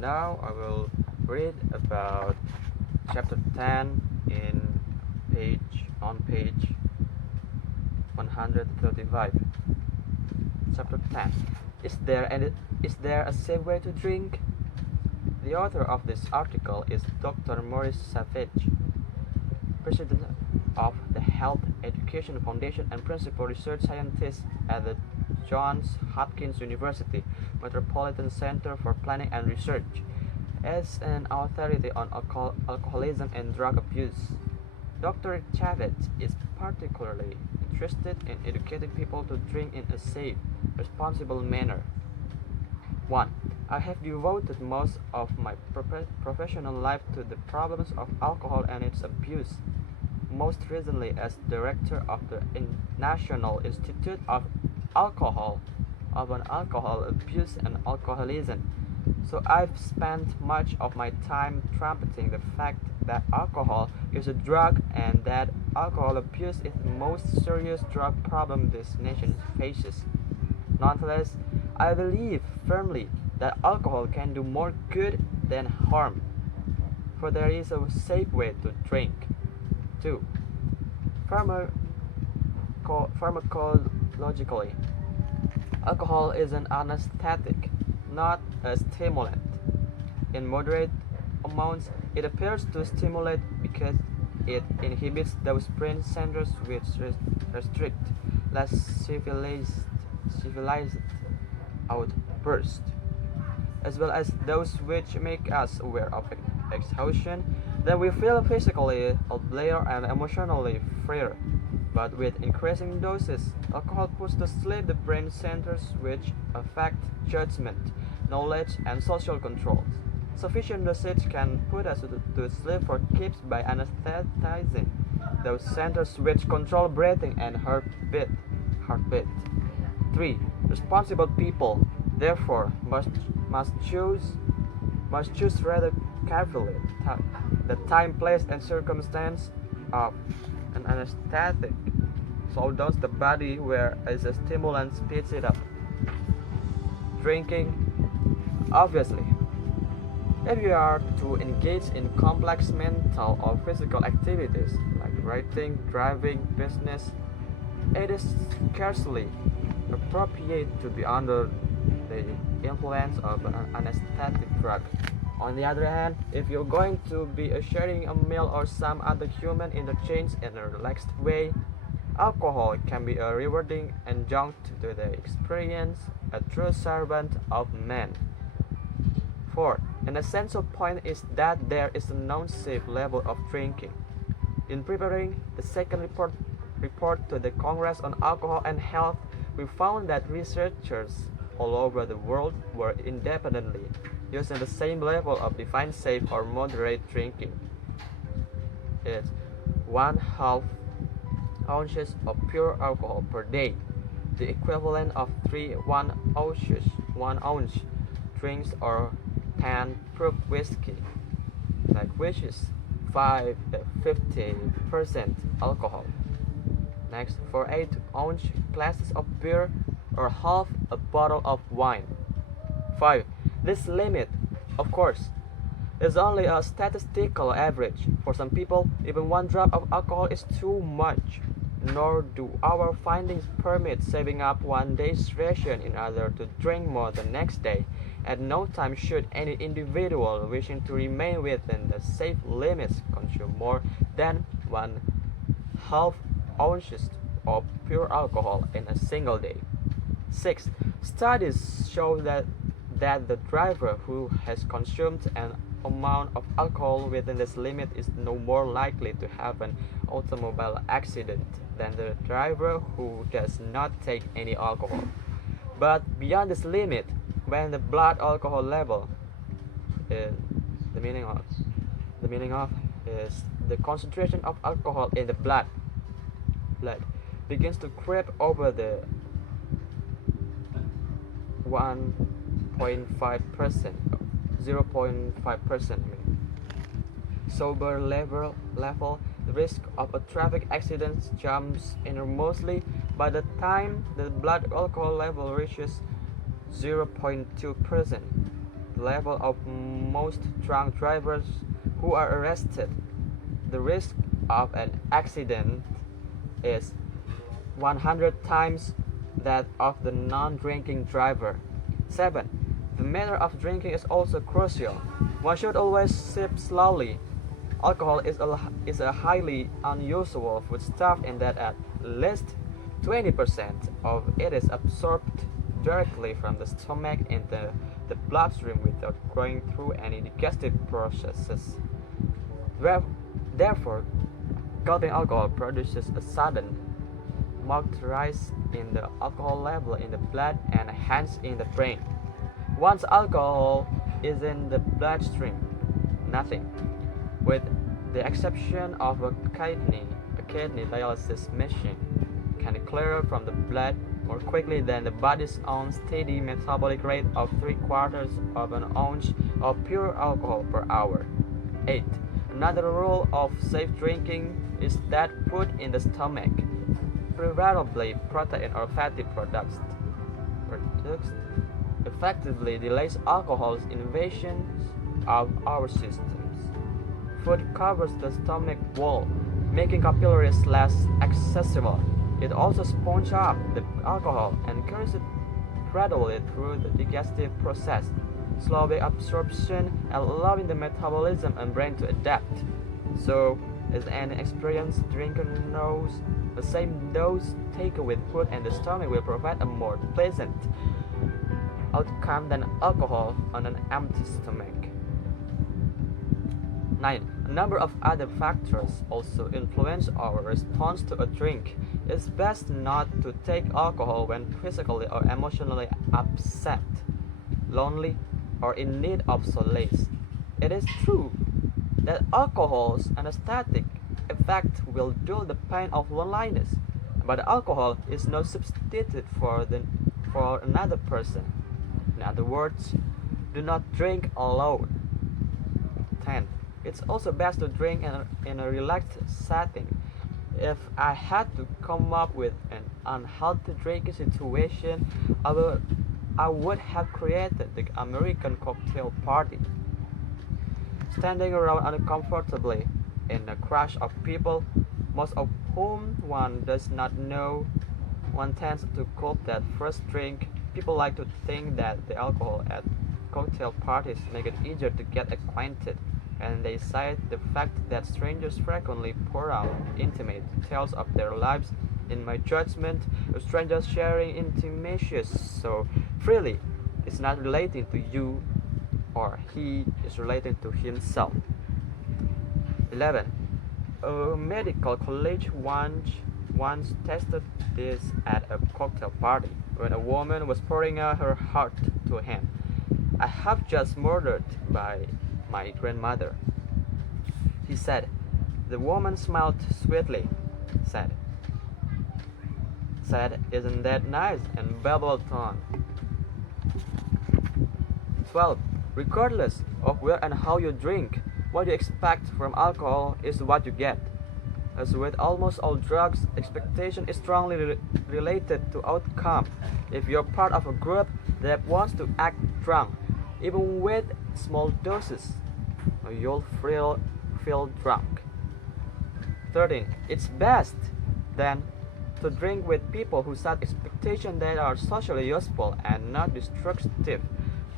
now I will read about chapter 10 on page 135. Chapter 10. Is there a safe way to drink? The author of this article is Dr. Maurice Savage, president of the Health Education Foundation and principal research scientist at the Johns Hopkins University Metropolitan Center for Planning and Research. As an authority on alcoholism and drug abuse, Dr. Chavez is particularly interested in educating people to drink in a safe, responsible manner. 1. I have devoted most of my professional life to the problems of alcohol and its abuse, most recently as director of the National Institute of Alcohol Abuse and Alcoholism. So I've spent much of my time trumpeting the fact that alcohol is a drug and that alcohol abuse is the most serious drug problem this nation faces. Nonetheless, I believe firmly that alcohol can do more good than harm, for there is a safe way to drink. 2. Pharmacologically, alcohol is an anesthetic, not a stimulant. In moderate amounts, it appears to stimulate because it inhibits those brain centers which restrict less civilized outbursts, as well as those which make us aware of exhaustion. Then we feel physically healthier and emotionally freer. But with increasing doses, alcohol puts to sleep the brain centers which affect judgment, knowledge, and social controls. Sufficient dosage can put us to sleep for keeps by anesthetizing those centers which control breathing and heartbeat. 3. Responsible people, therefore, must choose rather carefully the time, place, and circumstance of an anesthetic, so does the body where as a stimulant speeds it up. Drinking, obviously. If you are to engage in complex mental or physical activities like writing, driving, business, it is scarcely appropriate to be under the influence of an anesthetic drug. On the other hand, if you're going to be sharing a meal or some other human interchange in a relaxed way, alcohol can be a rewarding adjunct to the experience, a true servant of man. 4. An essential point is that there is a known safe level of drinking. In preparing the second report to the Congress on Alcohol and Health, we found that researchers all over the world were independently using the same level of defined safe or moderate drinking. It's 1/2 ounces of pure alcohol per day, the equivalent of 3 1-ounce drinks or 10 proof whiskey, which is 50% alcohol. Next, for 8-ounce glasses of beer or half a bottle of wine. 5. This limit, of course, is only a statistical average. For some people, even 1 drop of alcohol is too much, nor do our findings permit saving up one day's ration in order to drink more the next day. At no time should any individual wishing to remain within the safe limits consume more than 1/2 ounces of pure alcohol in a single day. 6. Studies show that the driver who has consumed an amount of alcohol within this limit is no more likely to have an automobile accident than the driver who does not take any alcohol. But beyond this limit, when the blood alcohol level is the meaning of is the concentration of alcohol in the blood begins to creep over the 1.5%, 0.5%. Sober level, the risk of a traffic accident jumps enormously by the time the blood alcohol level reaches 0.2%. level of most drunk drivers who are arrested. The risk of an accident is 100 times that of the non-drinking driver. 7. The matter of drinking is also crucial. One should always sip slowly. Alcohol is a highly unusual foodstuff in that at least 20% of it is absorbed directly from the stomach into the bloodstream without going through any digestive processes. Therefore, gulping alcohol produces a sudden, marked rise in the alcohol level in the blood and hence in the brain. Once alcohol is in the bloodstream, nothing, with the exception of a kidney dialysis machine, can clear from the blood more quickly than the body's own steady metabolic rate of 3/4 of an ounce of pure alcohol per hour. 8. Another rule of safe drinking is that food in the stomach, preferably protein or fatty products, effectively delays alcohol's invasion of our systems. Food covers the stomach wall, making capillaries less accessible. It also sponges up the alcohol and carries it gradually through the digestive process, slowing absorption and allowing the metabolism and brain to adapt. So, as an experienced drinker knows, the same dose taken with food and the stomach will provide a more pleasant outcome than alcohol on an empty stomach. 9. A number of other factors also influence our response to a drink. It's best not to take alcohol when physically or emotionally upset, lonely, or in need of solace. It is true that alcohol's anesthetic effect will dull the pain of loneliness, but alcohol is no substitute for another person. In other words, do not drink alone. 10. It's also best to drink in a relaxed setting. If I had to come up with an unhealthy drinking situation, I would have created the American cocktail party. Standing around uncomfortably in a crush of people, most of whom one does not know, one tends to gulp that first drink. People like to think that the alcohol at cocktail parties make it easier to get acquainted, and they cite the fact that strangers frequently pour out intimate details of their lives. In my judgment, a stranger sharing intimacies so freely is not relating to you, or he is relating to himself. 11. A medical college once tested this at a cocktail party when a woman was pouring out her heart to him. I have just murdered by my grandmother, he said. The woman smiled sweetly, said, isn't that nice, and babbled on. 12. Regardless of where and how you drink, what you expect from alcohol is what you get. As with almost all drugs, expectation is strongly related to outcome. If you're part of a group that wants to act drunk, even with small doses, you'll feel drunk. 13. It's best, then, to drink with people who set expectations that are socially useful and not destructive.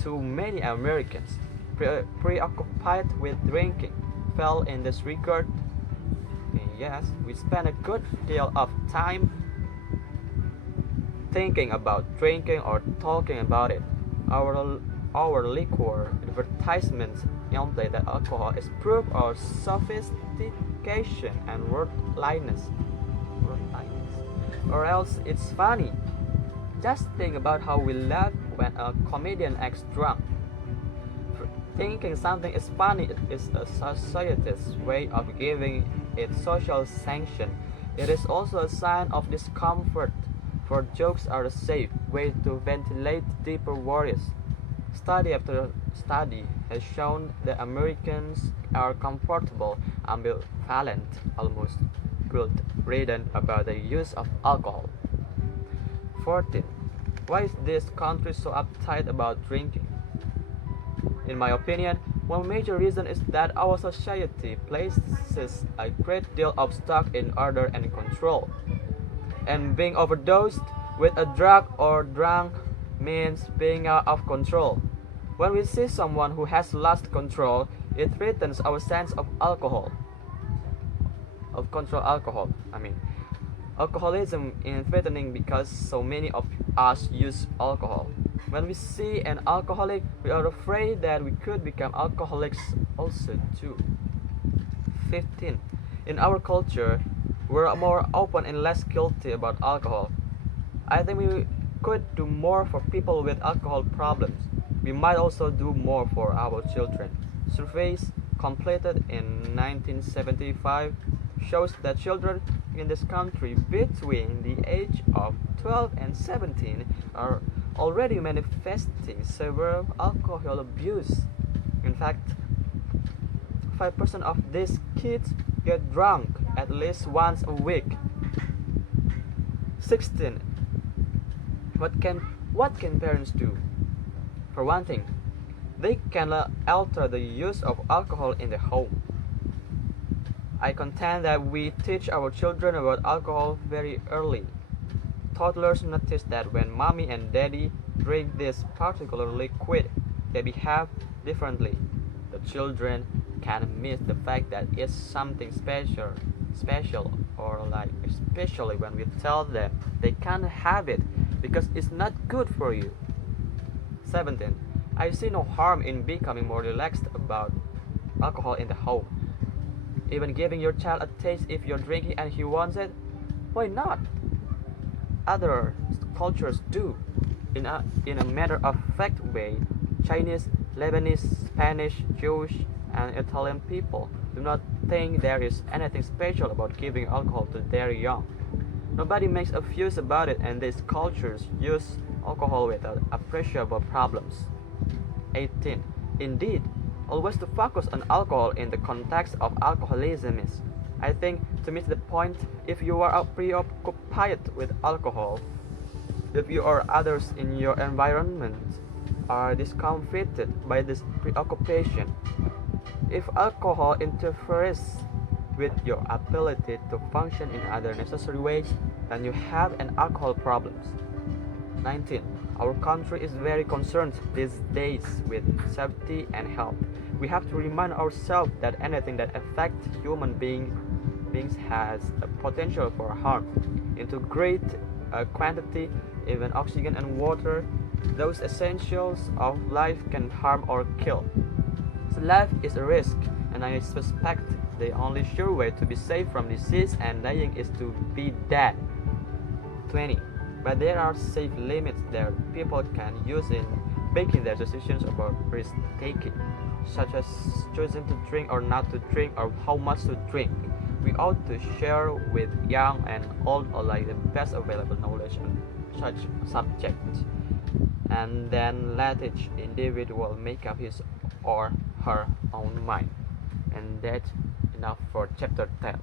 Too many Americans, preoccupied with drinking, fail in this regard. Yes, we spend a good deal of time thinking about drinking or talking about it. Our liquor advertisements imply that alcohol is proof of sophistication and worldliness. Or else it's funny. Just think about how we laugh when a comedian acts drunk. Thinking something is funny is a society's way of giving it social sanction. It is also a sign of discomfort, for jokes are a safe way to ventilate deeper worries. Study after study has shown that Americans are comfortable, ambivalent, almost guilt-ridden about the use of alcohol. 14. Why is this country so uptight about drinking? In my opinion, one major reason is that our society places a great deal of stock in order and control. And being overdosed with a drug or drunk means being out of control. When we see someone who has lost control, it threatens our sense of alcohol. Alcoholism is threatening because so many of us use alcohol. When we see an alcoholic, we are afraid that we could become alcoholics also too. 15. In our culture, we're more open and less guilty about alcohol. I think we could do more for people with alcohol problems. We might also do more for our children. Surveys completed in 1975 shows that children in this country between the age of 12 and 17 are already manifesting severe alcohol abuse. In fact, 5% of these kids get drunk at least once a week. 16. What can parents do? For one thing, they can alter the use of alcohol in the home. I contend that we teach our children about alcohol very early. Toddlers notice that when mommy and daddy drink this particular liquid, they behave differently. The children can miss the fact that it's something special, or like especially when we tell them they can't have it because it's not good for you. 17. I see no harm in becoming more relaxed about alcohol in the home. Even giving your child a taste if you're drinking and he wants it, why not? Other cultures do. In a matter-of-fact way, Chinese, Lebanese, Spanish, Jewish, and Italian people do not think there is anything special about giving alcohol to their young. Nobody makes a fuss about it, and these cultures use alcohol without appreciable problems. 18. Indeed, always to focus on alcohol in the context of alcoholism is, I think, to miss the point. If you are preoccupied with alcohol, if you or others in your environment are discomfited by this preoccupation, if alcohol interferes with your ability to function in other necessary ways, then you have an alcohol problem. 19. Our country is very concerned these days with safety and health. We have to remind ourselves that anything that affects human beings has a potential for harm. Into great quantity, even oxygen and water, those essentials of life can harm or kill. So life is a risk, and I suspect the only sure way to be safe from disease and dying is to be dead. 20. But there are safe limits that people can use in making their decisions about risk taking, such as choosing to drink or not to drink, or how much to drink. We ought to share with young and old alike the best available knowledge on such subjects, and then let each individual make up his or her own mind. And that's enough for chapter 10.